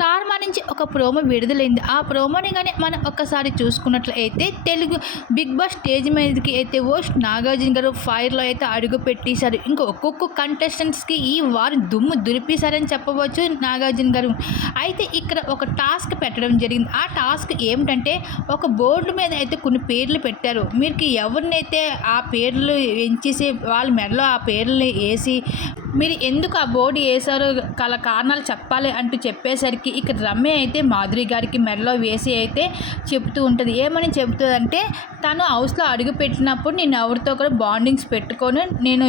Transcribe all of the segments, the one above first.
Star మా నుంచి ఒక ప్రోమో విడుదలైంది. ఆ ప్రోమోని కానీ మనం ఒక్కసారి చూసుకున్నట్లయితే తెలుగు బిగ్ బాస్ స్టేజ్ మీదకి అయితే ఓ నాగార్జున గారు ఫైర్లో అయితే అడుగు పెట్టేశారు. ఇంకా ఒక్కొక్క కంటెస్టెంట్స్కి ఈ వారం దుమ్ము దులిపేశారని చెప్పవచ్చు నాగార్జున గారు. అయితే ఇక్కడ ఒక టాస్క్ పెట్టడం జరిగింది. ఆ టాస్క్ ఏమిటంటే ఒక బోర్డు మీద అయితే కొన్ని పేర్లు పెట్టారు. మీకు ఎవరినైతే ఆ పేర్లు ఎంచేసి వాళ్ళ మెడలో ఆ పేర్లు వేసి మీరు ఎందుకు ఆ బోర్డు వేశారో గల కారణాలు చెప్పాలి అంటూ చెప్పేసరికి ఇక్కడ రమ్య అయితే మాధురి గారికి మెడలో వేసి అయితే చెప్తూ ఉంటుంది. ఏమని చెబుతుందంటే తను హౌస్లో అడుగు పెట్టినప్పుడు నేను ఎవరితో కూడా బాండింగ్స్ పెట్టుకొని నేను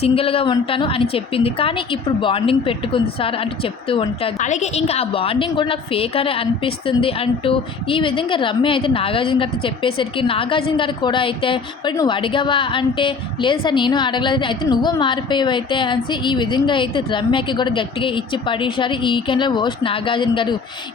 సింగిల్గా ఉంటాను అని చెప్పింది. కానీ ఇప్పుడు బాండింగ్ పెట్టుకుంది సార్ అంటూ చెప్తూ ఉంటుంది. అలాగే ఇంకా ఆ బాండింగ్ కూడా నాకు ఫేక్ అని అనిపిస్తుంది అంటూ ఈ విధంగా రమ్య అయితే నాగార్జున గారితో చెప్పేసరికి నాగార్జున గారు కూడా అయితే మరి నువ్వు అడిగావా అంటే లేదు సార్ నేను అడగలేదు. అయితే నువ్వు మారిపోయావు అయితే అనేసి ఈ విధంగా అయితే రమ్యకి కూడా గట్టిగా ఇచ్చి పడేశారు. ఈ వీకెండ్లో ఓస్ట్ నాగార్జున గారు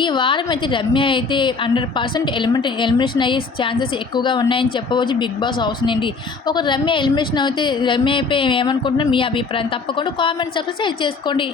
ఈ వారం అయితే రమ్య అయితే హండ్రెడ్ పర్సెంట్ ఎలిమెంట్ ఎలిమినేషన్ అయ్యే ఛాన్సెస్ ఎక్కువగా ఉన్నాయని చెప్పవచ్చు బిగ్ బాస్ హౌస్ నుండి. ఒక రమ్య ఎలిమినేషన్ అయితే రమ్య అయిపోయి ఏమనుకుంటున్నా మీ అభిప్రాయం తప్పకుండా కామెంట్స్ అక్కడ షేర్ చేసుకోండి.